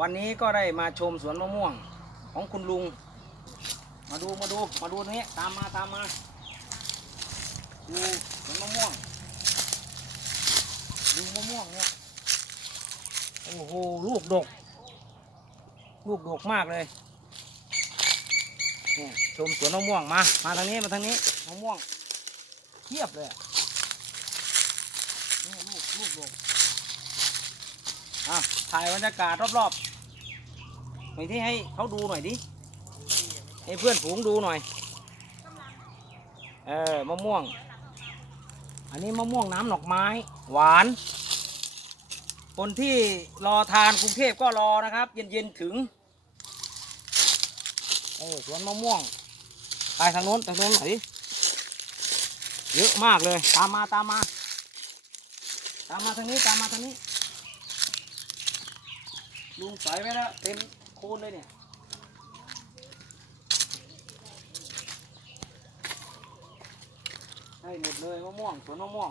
วันนี้ก็ได้มาชมสวนมะม่วงของคุณลุง มาดูมาดูมาดูตรงนี้ตามมาตามมาดูสวนมะม่วง ดูมะม่วงเนี่ยโอ้โหลูกดก ลูกดกมากเลยเนี่ยชมสวนมะม่วงมามาทางนี้มาทางนี้มะม่วงเทียบเลยนี่ลูกลูกดก อะถ่ายบรรยากาศรอบๆหน่อยที่ให้เขาดูหน่อยดิให้เพื่อนฝูงดูหน่อย เออมะม่วง อันนี้มะม่วงน้ำหนอกไม้ หวาน คนที่รอทานกรุงเทพก็รอนะครับ เย็นๆถึงเออสวนมะม่วงไปทางโน้นทางโน้นหน่อยดิเยอะมากเลย ตามมาตามมา ตามมาทางนี้ตามมาทางนี้ ลุงใส่ไว้แล้วเต็มโคนเลยเนี่ยให้หมดเลยมะม่วงสวนมะม่วง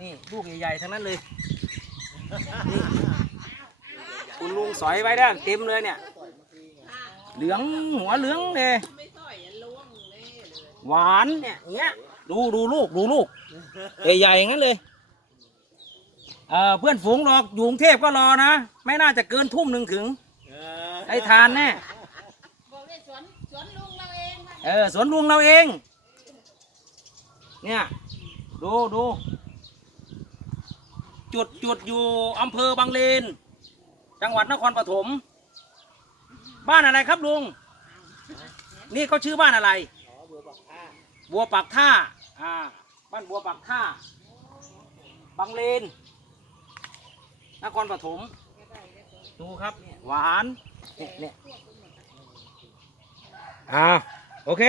นี่ลูกใหญ่ๆทั้งนั้นเลยนี่คุณลุงสอยไว้ได้เต็มเลยเนี่ย เหลืองหัวเหลืองเลย หวานเนี่ยอย่างเงี้ยดูดูลูกดูลูกใหญ่ๆอย่างนั้นเลยเออเพื่อนฝูงรออยู่กรุงเทพก็รอนะ ไม่น่าจะเกินทุ่มหนึ่งถึงได้ทานแน่บอกเลยสวนสวนลุงเราเองค่ะเออสวนลุงเราเอง เนี่ย ดูดูจุดจุดอยู่อำเภอบางเลน จังหวัดนครปฐม บ้านอะไรครับลุง นี่เขาชื่อบ้านอะไร บัวปักท่าอ่าบ้านบัวปักท่าบางเลนนครปฐมดูครับ หวานเนี่ยเนี่ยอ่าโอเค